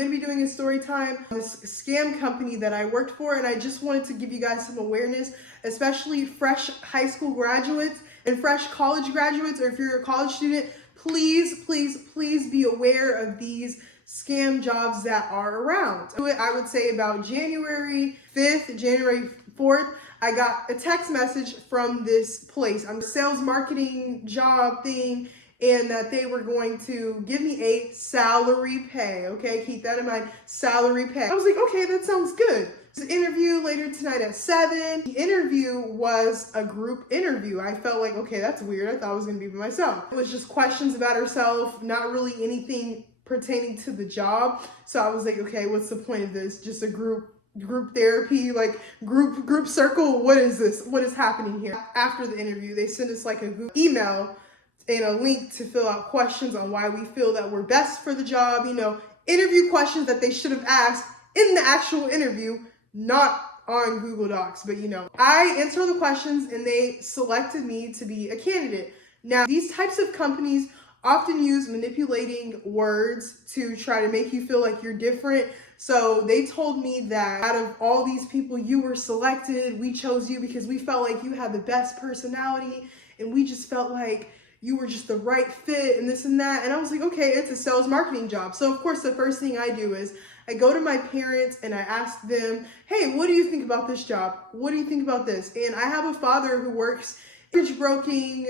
going to be doing a story time on this scam company that I worked for, and I just wanted to give you guys some awareness, especially fresh high school graduates and fresh college graduates, or if you're a college student, please, please, please be aware of these scam jobs that are around. I would say about January 5th, January 4th, I got a text message from this place. I'm a sales marketing job thing, and that they were going to give me a salary pay. Okay, keep that in mind, salary pay. I was like, okay, that sounds good. There's an interview later tonight at 7. The interview was a group interview. I felt like, okay, that's weird. I thought I was gonna be by myself. It was just questions about herself, not really anything pertaining to the job. So I was like, okay, what's the point of this? Just a group therapy, like group circle. What is this? What is happening here? After the interview, they sent us like a Google email and a link to fill out questions on why we feel that we're best for the job. You know, interview questions that they should have asked in the actual interview, not on Google Docs. But you know, I answered the questions and they selected me to be a candidate. Now, these types of companies often use manipulating words to try to make you feel like you're different. So they told me that out of all these people, you were selected. We chose you because we felt like you had the best personality, and we just felt like you were just the right fit and this and that. And I was like, okay, it's a sales marketing job. So of course, the first thing I do is I go to my parents and I ask them, hey, what do you think about this job? What do you think about this? And I have a father who works mortgage broking,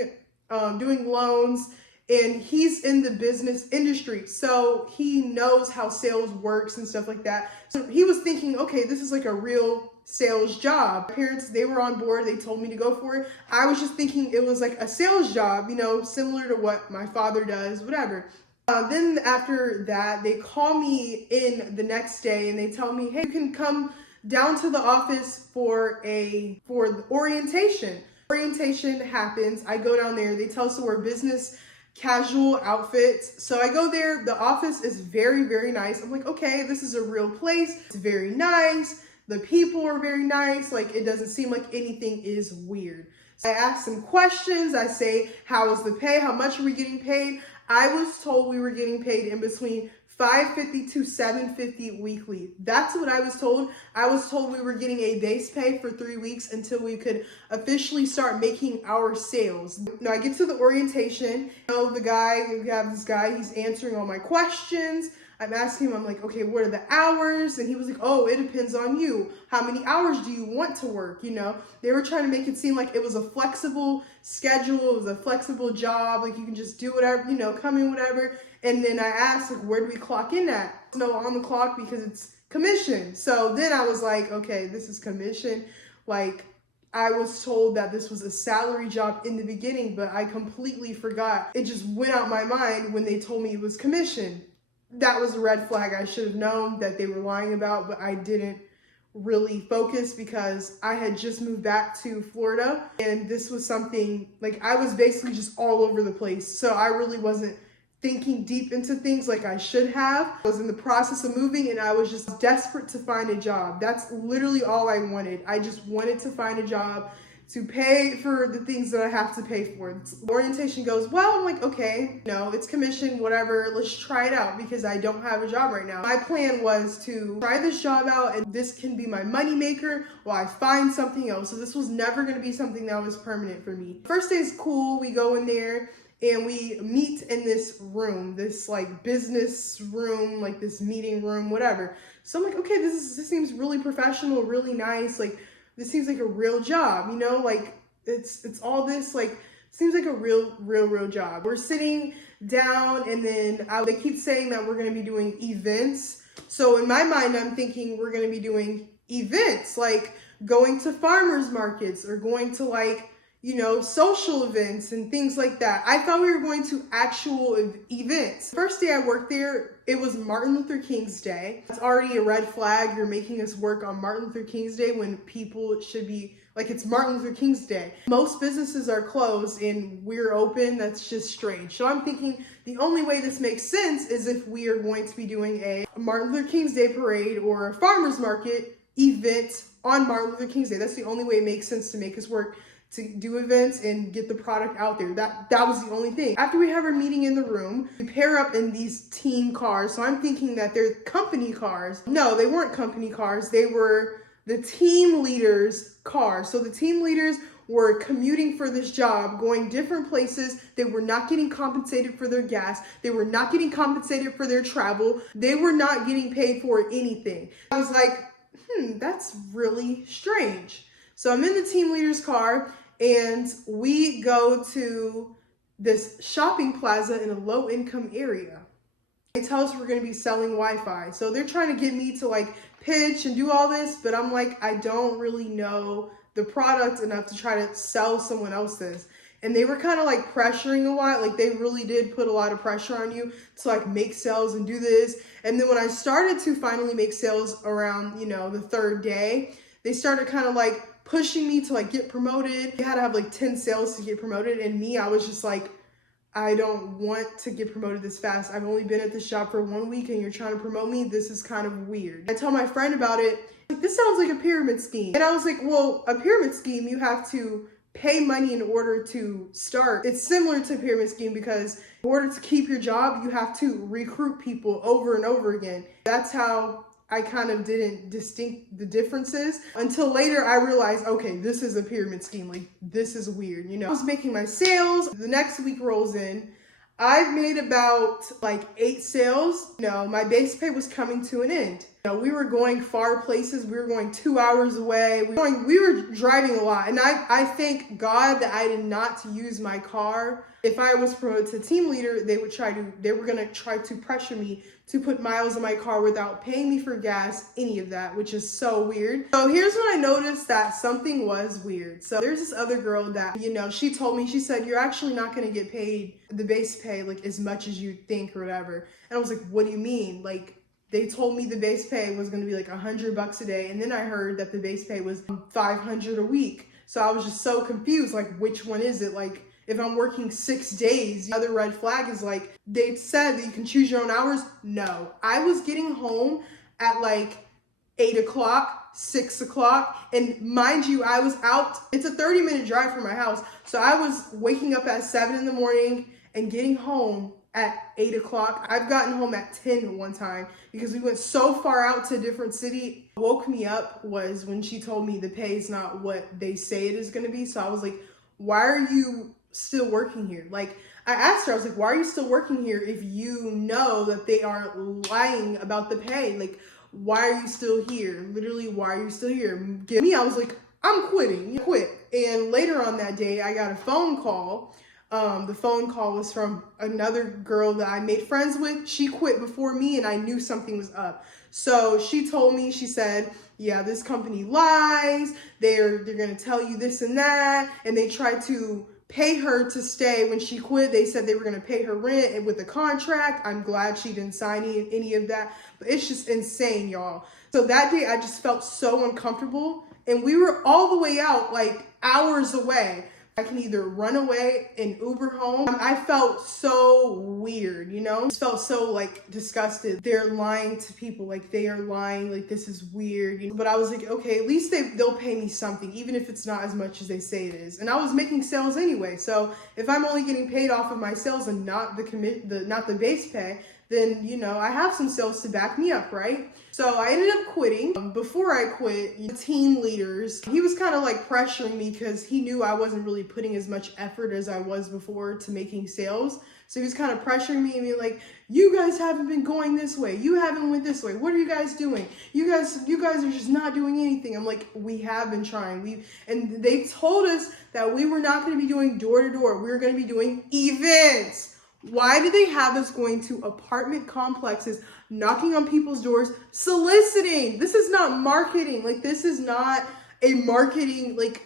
doing loans, and he's in the business industry. So he knows how sales works and stuff like that. So he was thinking, okay, this is like a real sales job. My parents, they were on board. They told me to go for it. I was just thinking it was like a sales job, you know, similar to what my father does, whatever. Then after that, they call me in the next day and they tell me, hey, you can come down to the office for the orientation. Orientation happens. I go down there. They tell us to wear business casual outfits. So I go there. The office is very, very nice. I'm like, okay, this is a real place. It's very nice. The people are very nice. Like, it doesn't seem like anything is weird. So I ask some questions. I say, how is the pay? How much are we getting paid? I was told we were getting paid in between $550 to $750 weekly. That's what I was told. I was told we were getting a base pay for 3 weeks until we could officially start making our sales. Now I get to the orientation. You know, we have this guy, he's answering all my questions. I'm asking him, I'm like, okay, what are the hours? And he was like, oh, it depends on you. How many hours do you want to work? You know, they were trying to make it seem like it was a flexible schedule. It was a flexible job. Like, you can just do whatever, you know, come in, whatever. And then I asked, like, where do we clock in at? No, on the clock because it's commission. So then I was like, okay, this is commission. Like, I was told that this was a salary job in the beginning, but I completely forgot. It just went out my mind when they told me it was commission. That was a red flag. I should have known that they were lying about, but I didn't really focus because I had just moved back to Florida, and this was something, like, I was basically just all over the place. So I really wasn't thinking deep into things like I should have. I was in the process of moving and I was just desperate to find a job. That's literally all I wanted. I just wanted to find a job to pay for the things that I have to pay for. Orientation goes well. I'm like, okay, no, it's commission, whatever. Let's try it out because I don't have a job right now. My plan was to try this job out and this can be my money maker while I find something else. So this was never going to be something that was permanent for me. First day is cool. We go in there and we meet in this room, this like business room, like this meeting room, whatever. So I'm like, okay, this seems really professional, really nice. Like, this seems like a real job, you know, like it's all this, like, seems like a real job. We're sitting down and then they keep saying that we're going to be doing events. So in my mind, I'm thinking we're going to be doing events, like going to farmers markets or going to, like, you know, social events and things like that. I thought we were going to actual events. First day I worked there, it was Martin Luther King's Day. It's already a red flag. You're making us work on Martin Luther King's Day when people should be, like, it's Martin Luther King's Day. Most businesses are closed and we're open. That's just strange. So I'm thinking the only way this makes sense is if we are going to be doing a Martin Luther King's Day parade or a farmer's market event on Martin Luther King's Day. That's the only way it makes sense to make us work to do events and get the product out there. That was the only thing. After we have our meeting in the room, we pair up in these team cars. So I'm thinking that they're company cars. No, they weren't company cars. They were the team leaders' cars. So the team leaders were commuting for this job, going different places. They were not getting compensated for their gas. They were not getting compensated for their travel. They were not getting paid for anything. I was like, that's really strange. So I'm in the team leader's car and we go to this shopping plaza in a low income area. They tell us we're going to be selling Wi-Fi. So they're trying to get me to like pitch and do all this, but I'm like, I don't really know the product enough to try to sell someone else this. And they were kind of like pressuring a lot. Like they really did put a lot of pressure on you to like make sales and do this. And then when I started to finally make sales around, the third day, they started kind of like pushing me to like get promoted. You had to have like 10 sales to get promoted. And me, I was just like, I don't want to get promoted this fast. I've only been at this job for 1 week and you're trying to promote me. This is kind of weird. I tell my friend about it. Like, this sounds like a pyramid scheme. And I was like, well, a pyramid scheme, you have to pay money in order to start. It's similar to a pyramid scheme because in order to keep your job, you have to recruit people over and over again. That's how I kind of didn't distinct the differences until later I realized, okay, this is a pyramid scheme. Like, this is weird. I was making my sales. The next week rolls in. I've made about like 8 sales. My base pay was coming to an end. We were going far places. We were going 2 hours away. We were driving a lot. And I thank God that I did not use my car. If I was promoted to team leader, they were going to try to pressure me to put miles in my car without paying me for gas, any of that, which is so weird. So here's when I noticed that something was weird. So there's this other girl that, she told me, she said, you're actually not going to get paid the base pay like as much as you think or whatever. And I was like, what do you mean? Like, they told me the base pay was going to be like $100 a day. And then I heard that the base pay was $500 a week. So I was just so confused. Like, which one is it? Like, if I'm working 6 days, the other red flag is like, they said that you can choose your own hours. No, I was getting home at like 8 o'clock, 6 o'clock. And mind you, I was out. It's a 30-minute drive from my house. So I was waking up at 7 in the morning and getting home at 8 o'clock. I've gotten home at 10 one time because we went so far out to a different city. What woke me up was when she told me the pay is not what they say it is going to be. So I was like, why are you still working here? Like, I asked her, I was like, why are you still working here if you know that they are lying about the pay? Like, why are you still here? Literally, why are you still here? I was like, I'm quitting. You quit. And later on that day, I got a phone call. The phone call was from another girl that I made friends with. She quit before me and I knew something was up. So she told me, she said, yeah, this company lies. They're going to tell you this and that. And they tried to pay her to stay when she quit. They said they were going to pay her rent and with the contract. I'm glad she didn't sign any of that. But it's just insane, y'all. So that day I just felt so uncomfortable. And we were all the way out, like hours away. I can either run away and Uber home. I felt so weird, I just felt so like disgusted. They're lying to people, like they are lying, like this is weird. But I was like, okay, at least they'll pay me something, even if it's not as much as they say it is. And I was making sales anyway, so if I'm only getting paid off of my sales and not the base pay, then I have some sales to back me up, right? So I ended up quitting. Before I quit, the team leaders, he was kind of like pressuring me because he knew I wasn't really putting as much effort as I was before to making sales. So he was kind of pressuring me and being like, you guys haven't been going this way. You haven't went this way. What are you guys doing? You guys are just not doing anything. I'm like, we have been trying. And they told us that we were not going to be doing door to door. We were going to be doing events. Why do they have us going to apartment complexes, knocking on people's doors, soliciting? This is not marketing. Like, this is not a marketing, like,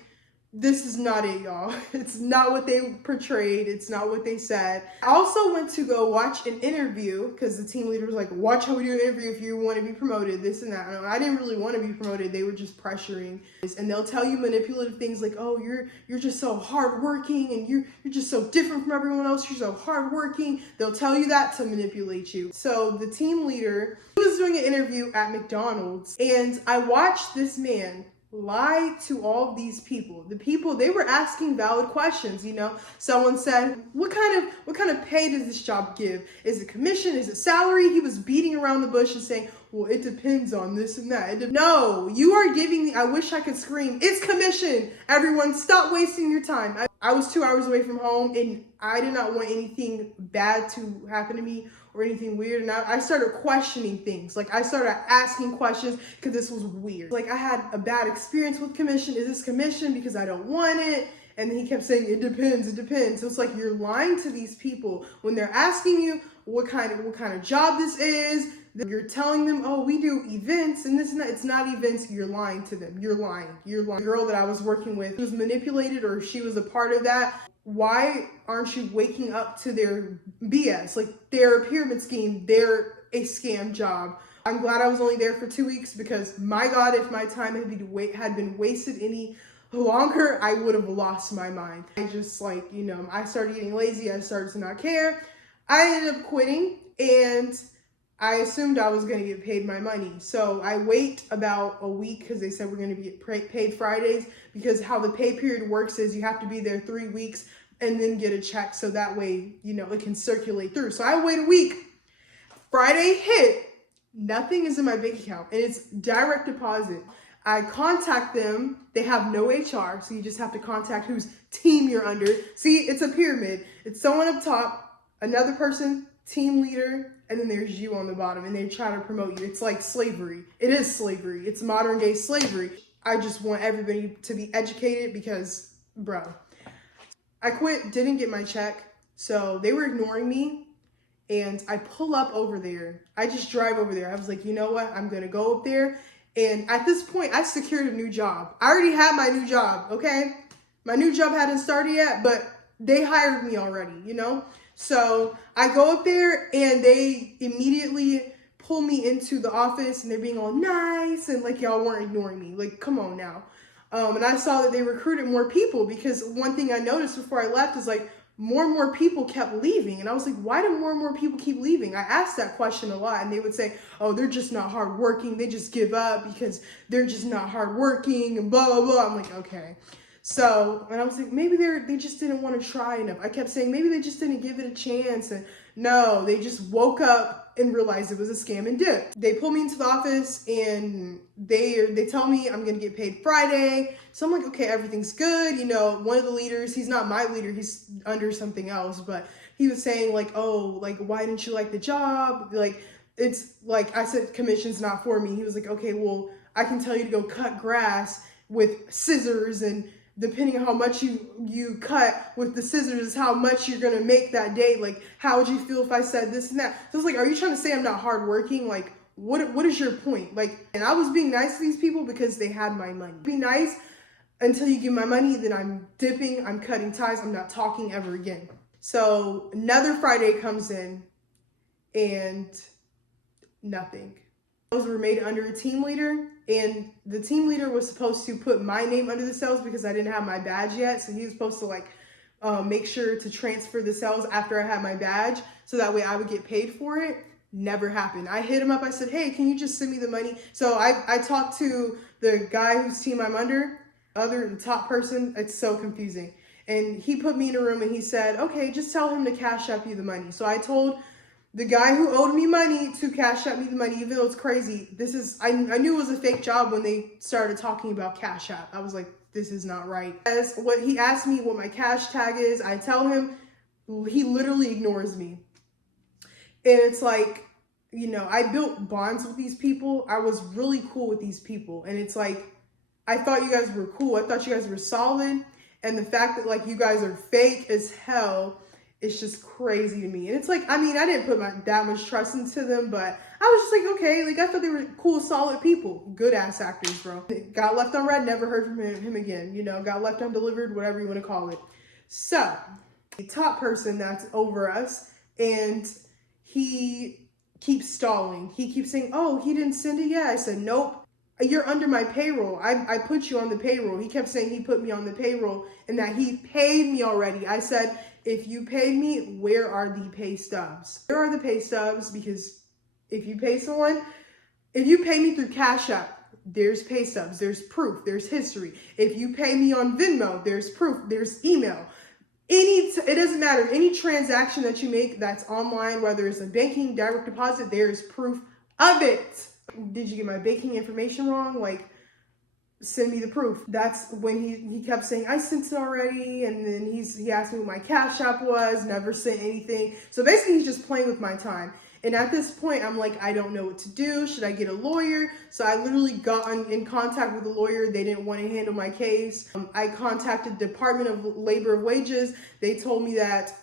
this is not it, y'all. It's not what they portrayed. It's not what they said. I also went to go watch an interview because the team leader was like, watch how we do an interview if you want to be promoted, this and that. And I didn't really want to be promoted. They were just pressuring. And they'll tell you manipulative things like, oh, you're just so hardworking and you're just so different from everyone else. You're so hardworking. They'll tell you that to manipulate you. So the team leader, he was doing an interview at McDonald's and I watched this man lied to all of these people. The people, they were asking valid questions, you know. Someone said, what kind of pay does this job give? Is it commission? Is it salary? He was beating around the bush and saying, well, it depends on this and that. No, you are giving I wish I could scream, it's commission. Everyone, stop wasting your time. I was 2 hours away from home, and I did not want anything bad to happen to me or anything weird. And I started questioning things. Like, I started asking questions because this was weird. Like, I had a bad experience with commission. Is this commission because I don't want it? And he kept saying, it depends, it depends. So it's like you're lying to these people when they're asking you what kind of job this is. You're telling them, oh, we do events and this and that. It's not events. You're lying to them. You're lying. You're lying. The girl that I was working with was manipulated, or she was a part of that. Why aren't you waking up to their BS? Like, they're a pyramid scheme. They're a scam job. I'm glad I was only there for 2 weeks, because my God, if my time had been wasted any longer, I would have lost my mind. I just, like, you know, I started getting lazy. I started to not care. I ended up quitting, and I assumed I was going to get paid my money. So I wait about a week, because they said we're going to be paid Fridays, because how the pay period works is you have to be there 3 weeks and then get a check. So that way, you know, it can circulate through. So I wait a week. Friday hit. Nothing is in my bank account, and it's direct deposit. I contact them. They have no HR. So you just have to contact whose team you're under. See, it's a pyramid. It's someone up top, another person, team leader, and then there's you on the bottom, and they try to promote you. It's like slavery. It is slavery. It's modern day slavery. I just want everybody to be educated, because, bro, I quit, didn't get my check. So they were ignoring me, and I pull up over there. I just drive over there. I was like, you know what? I'm going to go up there. And at this point, I secured a new job. I already had my new job, okay? My new job hadn't started yet, but they hired me already, you know? So I go up there, and they immediately pull me into the office, and they're being all nice, and like, y'all weren't ignoring me. Like, come on now. And I saw that they recruited more people, because one thing I noticed before I left is, like, more and more people kept leaving. And I was like, why do more and more people keep leaving? I asked that question a lot, and they would say, oh, they're just not hardworking. They just give up because they're just not hardworking and blah, blah, blah. I'm like, okay. So, and I was like, maybe they just didn't want to try enough. I kept saying, maybe they just didn't give it a chance. And no, they just woke up and realized it was a scam and dipped. They pull me into the office, and they tell me I'm going to get paid Friday. So I'm like, okay, everything's good. You know, one of the leaders, he's not my leader, he's under something else, but he was saying, like, oh, like, why didn't you like the job? Like, it's like, I said, commission's not for me. He was like, okay, well, I can tell you to go cut grass with scissors, and depending on how much you cut with the scissors is how much you're going to make that day. Like, how would you feel if I said this and that? So it's like, are you trying to say I'm not hardworking? Like, what is your point? Like, and I was being nice to these people because they had my money. Be nice until you give my money, then I'm dipping, I'm cutting ties, I'm not talking ever again. So another Friday comes in, and nothing. Those were made under a team leader, and the team leader was supposed to put my name under the cells because I didn't have my badge yet. So he was supposed to, like, make sure to transfer the cells after I had my badge, so that way I would get paid for it. Never happened. I hit him up. I said, hey, can you just send me the money? So I talked to the guy whose team I'm under, the top person. It's so confusing. And he put me in a room, and he said, okay, just tell him to cash up you the money. So I told the guy who owed me money to cash out me the money, even though it's crazy. I knew it was a fake job when they started talking about cash out. I was like, this is not right. As what he asked me what my cash tag is, I tell him, he literally ignores me. And it's like, you know, I built bonds with these people. I was really cool with these people. And it's like, I thought you guys were cool. I thought you guys were solid. And the fact that, like, you guys are fake as hell, it's just crazy to me. And it's like, I mean, I didn't put that much trust into them, but I was just like, okay, like, I thought they were cool, solid people. Good ass actors, bro. Got left on red, never heard from him again. You know, got left undelivered, whatever you want to call it. So, the top person that's over us, and he keeps stalling. He keeps saying, oh, he didn't send it yet. I said, nope. You're under my payroll. I put you on the payroll. He kept saying he put me on the payroll and that he paid me already. I said, if you paid me, where are the pay stubs? Where are the pay stubs? Because if you pay me through Cash App, there's pay stubs, there's proof, there's history. If you pay me on Venmo, there's proof, there's email. It doesn't matter. Any transaction that you make that's online, whether it's a banking, direct deposit, there's proof of it. Did you get my banking information wrong? Like, send me the proof. That's when he kept saying, I sent it already. And then he asked me what my Cash App was, never sent anything. So basically he's just playing with my time. And at this point, I'm like, I don't know what to do. Should I get a lawyer? So I literally got in contact with a lawyer. They didn't want to handle my case. I contacted Department of Labor and Wages. They told me that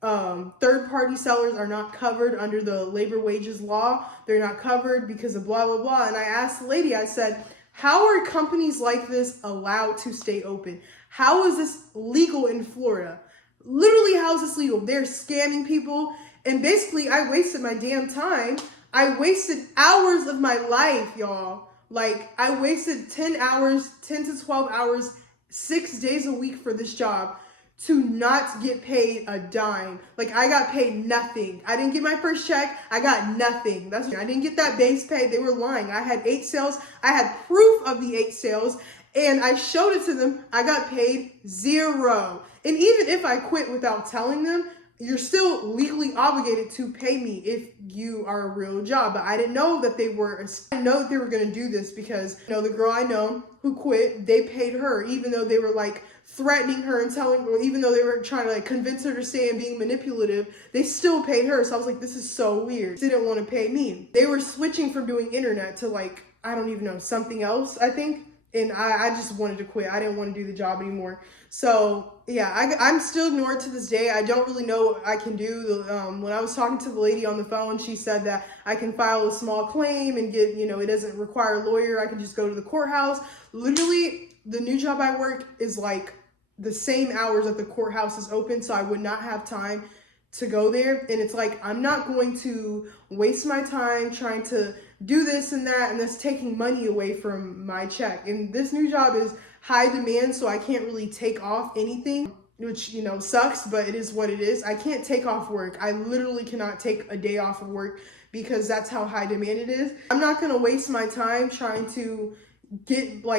third-party sellers are not covered under the labor wages law. They're not covered because of blah, blah, blah. And I asked the lady, I said, how are companies like this allowed to stay open? How is this legal in Florida? Literally, how is this legal? They're scamming people. And basically, I wasted my damn time. I wasted hours of my life, y'all. Like, I wasted 10 to 12 hours, 6 days a week for this job to not get paid a dime. Like, I got paid nothing. I didn't get my first check. I got nothing. I didn't get that base pay. They were lying. I had 8 sales. I had proof of the 8 sales. And I showed it to them. I got paid 0. And even if I quit without telling them, you're still legally obligated to pay me if you are a real job. But I didn't know that they were going to do this because, the girl I know who quit, they paid her, even though they were like threatening her and telling her, even though they were trying to like convince her to stay and being manipulative, they still paid her. So I was like, this is so weird. They didn't want to pay me. They were switching from doing internet to like, I don't even know, something else, I think. And I just wanted to quit. I didn't want to do the job anymore. So yeah, I'm still ignored to this day. I don't really know what I can do. When I was talking to the lady on the phone, she said that I can file a small claim and get, it doesn't require a lawyer. I can just go to the courthouse. Literally, the new job I work is like the same hours that the courthouse is open. So I would not have time to go there. And it's like, I'm not going to waste my time trying to do this and that, and that's taking money away from my check. And this new job is high demand, so I can't really take off anything, which, sucks, but it is what it is. I can't take off work. I literally cannot take a day off of work because that's how high demand it is. I'm not going to waste my time trying to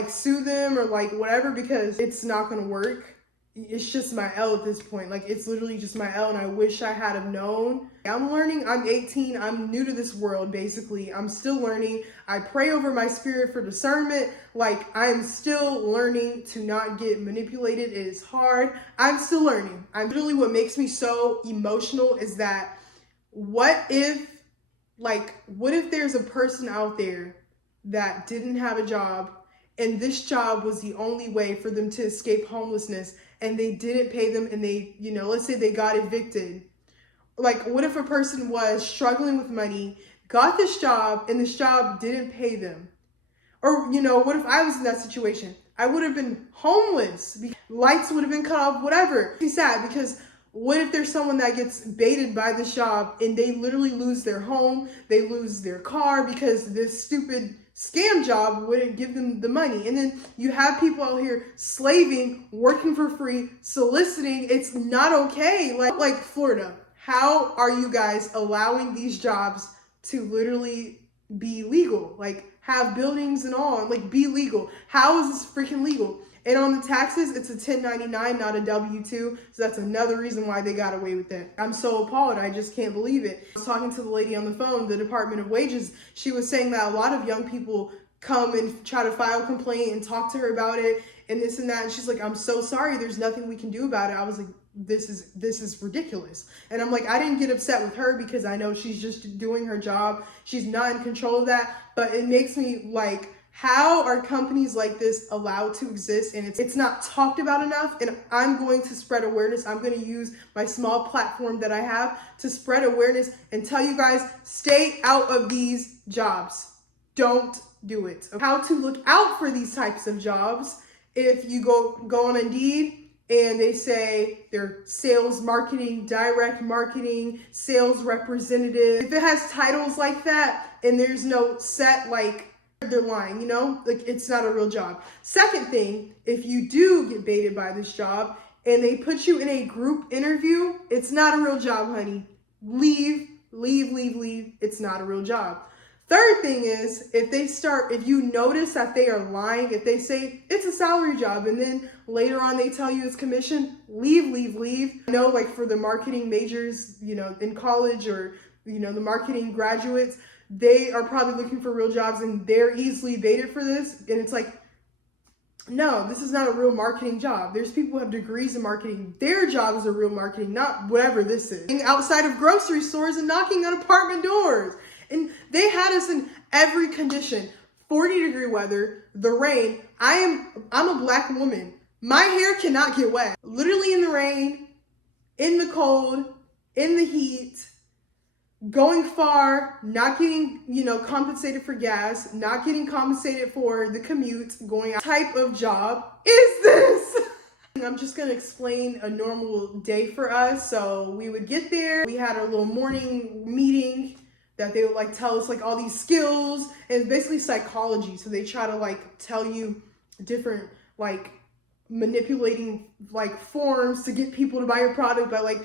sue them or like whatever because it's not going to work. It's just my L at this point. Like, it's literally just my L, and I wish I had have known. I'm learning. I'm 18. I'm new to this world, basically. I'm still learning. I pray over my spirit for discernment. Like, I'm still learning to not get manipulated. It is hard. I'm still learning. Literally what makes me so emotional is that what if there's a person out there that didn't have a job and this job was the only way for them to escape homelessness, and they didn't pay them, and they, let's say they got evicted. Like, what if a person was struggling with money, got this job, and this job didn't pay them? Or, what if I was in that situation? I would have been homeless. Lights would have been cut off, whatever. It's sad because what if there's someone that gets baited by this job and they literally lose their home, they lose their car because this stupid scam job wouldn't give them the money? And then you have people out here slaving, working for free, soliciting. It's not okay. Like Florida, how are you guys allowing these jobs to literally be legal? Like, have buildings and all, and like be legal. How is this freaking legal? And on the taxes, it's a 1099, not a W-2. So that's another reason why they got away with it. I'm so appalled. I just can't believe it. I was talking to the lady on the phone, the Department of Wages. She was saying that a lot of young people come and try to file a complaint and talk to her about it and this and that. And she's like, I'm so sorry. There's nothing we can do about it. I was like, this is ridiculous. And I'm like, I didn't get upset with her because I know she's just doing her job. She's not in control of that. But it makes me like, how are companies like this allowed to exist? And it's not talked about enough. And I'm going to spread awareness. I'm going to use my small platform that I have to spread awareness and tell you guys, stay out of these jobs. Don't do it. How to look out for these types of jobs. If you go on Indeed and they say they're sales marketing, direct marketing, sales representative. If it has titles like that and there's no set, like, they're lying, like it's not a real job. Second thing, if you do get baited by this job and they put you in a group interview, it's not a real job, honey. Leave. It's not a real job. Third thing is, if you notice that they are lying, if they say it's a salary job and then later on they tell you it's commission, leave. I know, like for the marketing majors, in college, or, the marketing graduates, they are probably looking for real jobs and they're easily baited for this. And it's like, no, this is not a real marketing job. There's people who have degrees in marketing. Their job is a real marketing, not whatever this is. Outside of grocery stores and knocking on apartment doors. And they had us in every condition. 40-degree weather, the rain. I'm a black woman. My hair cannot get wet. Literally in the rain, in the cold, in the heat, going far, not getting, compensated for gas, not getting compensated for the commute, going out. What type of job is this? I'm just gonna explain a normal day for us. So we would get there, we had our little morning meeting that they would tell us all these skills, and it's basically psychology. So they try to tell you different manipulating forms to get people to buy your product by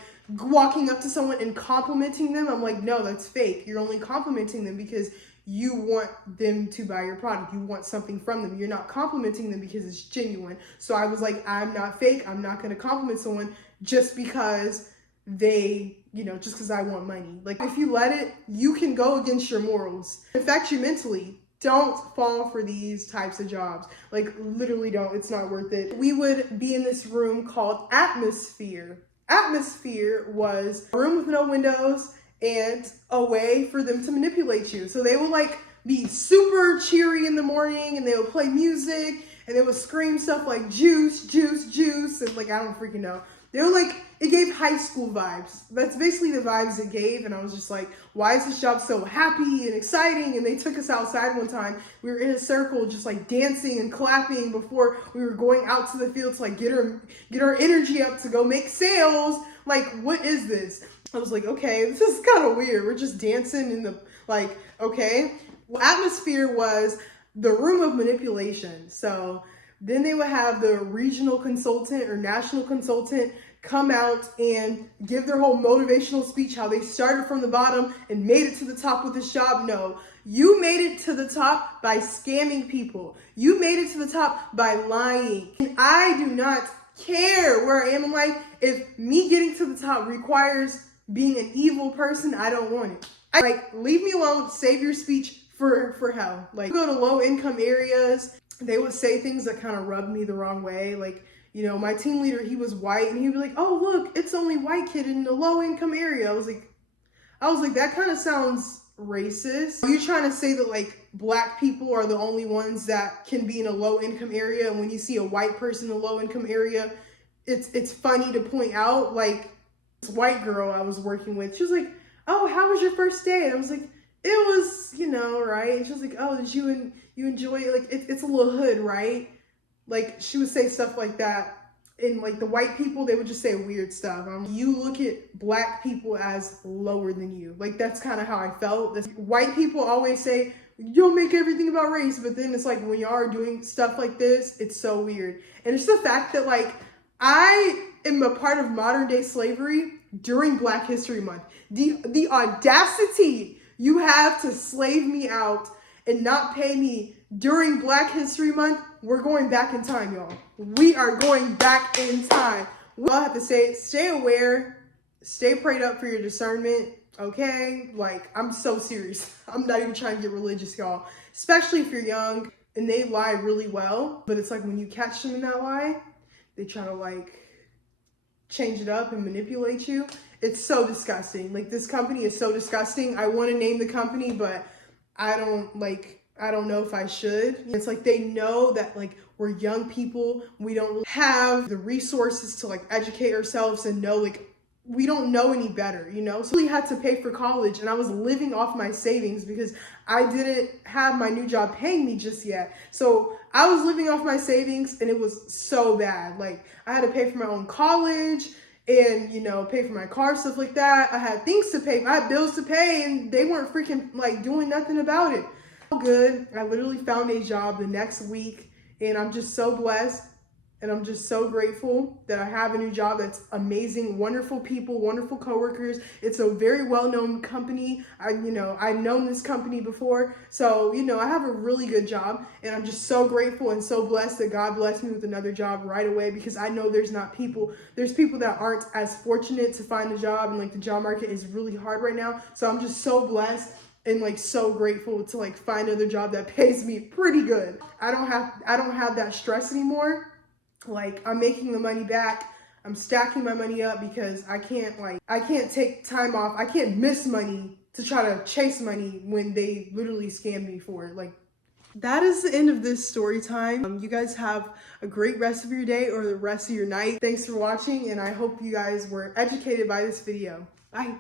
walking up to someone and complimenting them. I'm like, no, that's fake. You're only complimenting them because you want them to buy your product. You want something from them. You're not complimenting them because it's genuine. So I was like, I'm not fake. I'm not going to compliment someone just because they, just because I want money. If you let it, you can go against your morals. It affects you mentally. Don't fall for these types of jobs. Literally don't. It's not worth it. We would be in this room called Atmosphere. Atmosphere was a room with no windows and a way for them to manipulate you. So they would be super cheery in the morning, and they would play music, and they would scream stuff like juice, juice, juice, and I don't freaking know. They were it gave high school vibes. That's basically the vibes it gave. And I was just like, why is this job so happy and exciting? And they took us outside one time. We were in a circle just dancing and clapping before we were going out to the field to get our energy up to go make sales. What is this? I was like, okay, this is kind of weird. We're just dancing in the, okay. Well, Atmosphere was the room of manipulation. So then they would have the regional consultant or national consultant come out and give their whole motivational speech, how they started from the bottom and made it to the top with this job. No, you made it to the top by scamming people. You made it to the top by lying. And I do not care where I am in life. If me getting to the top requires being an evil person, I don't want it. Leave me alone. Save your speech for hell. Go to low income areas. They would say things that kind of rubbed me the wrong way. My team leader, he was white, and he'd be like, oh, look, it's only white kid in the low income area. I was like, that kind of sounds racist. Are you trying to say that black people are the only ones that can be in a low income area? And when you see a white person in a low income area, it's funny to point out. This white girl I was working with, she was like, oh, how was your first day? And I was like, it was, right? And she was like, oh, did you enjoy it? It's a little hood, right? She would say stuff like that. And the white people, they would just say weird stuff. You look at black people as lower than you. That's kind of how I felt. White people always say, you don't make everything about race. But then it's when you are doing stuff like this, it's so weird. And it's the fact that I am a part of modern day slavery during Black History Month. The audacity you have to slave me out and not pay me during Black History Month. We're going back in time, y'all. We are going back in time. We all have to say, stay aware, stay prayed up for your discernment, okay? I'm so serious. I'm not even trying to get religious, y'all. Especially if you're young and they lie really well. But it's when you catch them in that lie, they try to change it up and manipulate you. It's so disgusting. This company is so disgusting. I want to name the company, but I don't know if I should. It's they know that we're young people. We don't really have the resources to educate ourselves and know we don't know any better, So we had to pay for college, and I was living off my savings because I didn't have my new job paying me just yet. So I was living off my savings, and it was so bad. I had to pay for my own college and, pay for my car, stuff like that. I had things to pay. I had bills to pay, and they weren't freaking doing nothing about it. Good. I literally found a job the next week, and I'm just so blessed. and I'm just so grateful that I have a new job that's amazing, wonderful people, wonderful coworkers. It's a very well-known company. I've known this company before, so I have a really good job, and I'm just so grateful and so blessed that God blessed me with another job right away, because I know there's people that aren't as fortunate to find a job, and like the job market is really hard right now. So I'm just so blessed and like so grateful to like find another job that pays me pretty good. I don't have that stress anymore. Like, I'm making the money back. I'm stacking my money up because I can't take time off. I can't miss money to try to chase money when they literally scammed me for it. Like, that is the end of this story time. You guys have a great rest of your day or the rest of your night. Thanks for watching, and I hope you guys were educated by this video. Bye.